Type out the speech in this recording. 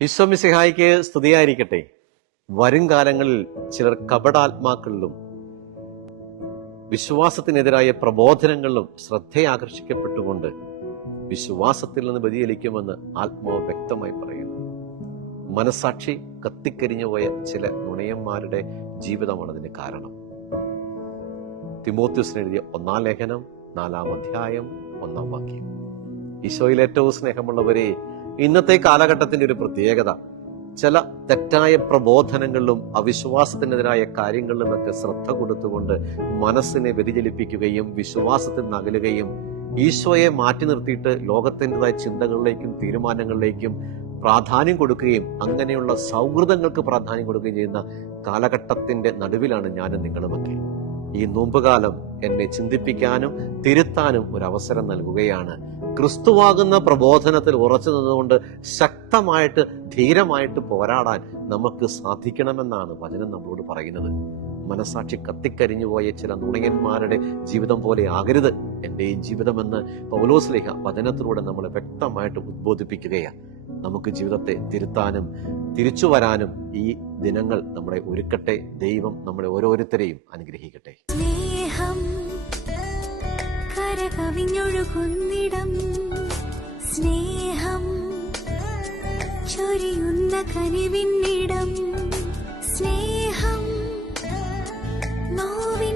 ഈശോ മിശിഹായിക്ക് സ്തുതിയായിരിക്കട്ടെ. വരും കാലങ്ങളിൽ ചിലർ കപടാത്മാക്കളിലും വിശ്വാസത്തിനെതിരായ പ്രബോധനങ്ങളിലും ശ്രദ്ധയാകർഷിക്കപ്പെട്ടുകൊണ്ട് വിശ്വാസത്തിൽ നിന്ന് വ്യതിചലിക്കുമെന്ന് ആത്മാവ് വ്യക്തമായി പറയുന്നു. മനസാക്ഷി കത്തിക്കരിഞ്ഞു പോയ ചില നുണയന്മാരുടെ ജീവിതമാണ് അതിന് കാരണം. തിമോത്തിയോസിന് എഴുതിയ 1-ാം ലേഖനം 4-ാം അധ്യായം 1-ാം വാക്യം. ഈശോയിൽ ഏറ്റവും സ്നേഹമുള്ളവരെ, ഇന്നത്തെ കാലഘട്ടത്തിന്റെ ഒരു പ്രത്യേകത ചില തെറ്റായ പ്രബോധനങ്ങളിലും അവിശ്വാസത്തിനെതിരായ കാര്യങ്ങളിലുമൊക്കെ ശ്രദ്ധ കൊടുത്തുകൊണ്ട് മനസ്സിനെ വ്യതിചലിപ്പിക്കുകയും വിശ്വാസത്തിൽ നിന്ന് അകലുകയും ഈശോയെ മാറ്റി നിർത്തിയിട്ട് ലോകത്തിൻ്റെതായ ചിന്തകളിലേക്കും തീരുമാനങ്ങളിലേക്കും പ്രാധാന്യം കൊടുക്കുകയും അങ്ങനെയുള്ള സൗഹൃദങ്ങൾക്ക് പ്രാധാന്യം കൊടുക്കുകയും ചെയ്യുന്ന കാലഘട്ടത്തിന്റെ നടുവിലാണ് ഞാനും നിങ്ങളുമൊക്കെ. ഈ നോമ്പുകാലം എന്നെ ചിന്തിപ്പിക്കാനും തിരുത്താനും ഒരു അവസരം നൽകുകയാണ്. ക്രിസ്തുവാകുന്ന പ്രബോധനത്തിൽ ഉറച്ചു നിന്നുകൊണ്ട് ശക്തമായിട്ട് ധീരമായിട്ട് പോരാടാൻ നമുക്ക് സാധിക്കണമെന്നാണ് വചനം നമ്മളോട് പറയുന്നത്. മനസാക്ഷി കത്തിക്കരിഞ്ഞുപോയ ചില നുണയന്മാരുടെ ജീവിതം പോലെ ആകരുത് എന്റെയും ജീവിതമെന്ന് പൗലോസ്ലീഹ വചനത്തിലൂടെ നമ്മളെ വ്യക്തമായിട്ട് ഉദ്ബോധിപ്പിക്കുകയാണ്. നമുക്ക് ജീവിതത്തെ തിരുത്താനും തിരിച്ചു വരാനും ഈ ദിനങ്ങൾ നമ്മളെ ഒരുക്കട്ടെ. ദൈവം നമ്മളെ ഓരോരുത്തരെയും അനുഗ്രഹിക്കട്ടെ. സ്നേഹം കരകവിഞ്ഞൊഴുകുന്നിടം, സ്നേഹം ചൊരിയുന്ന കനിവിന്നിടം, സ്നേഹം നോവിൻ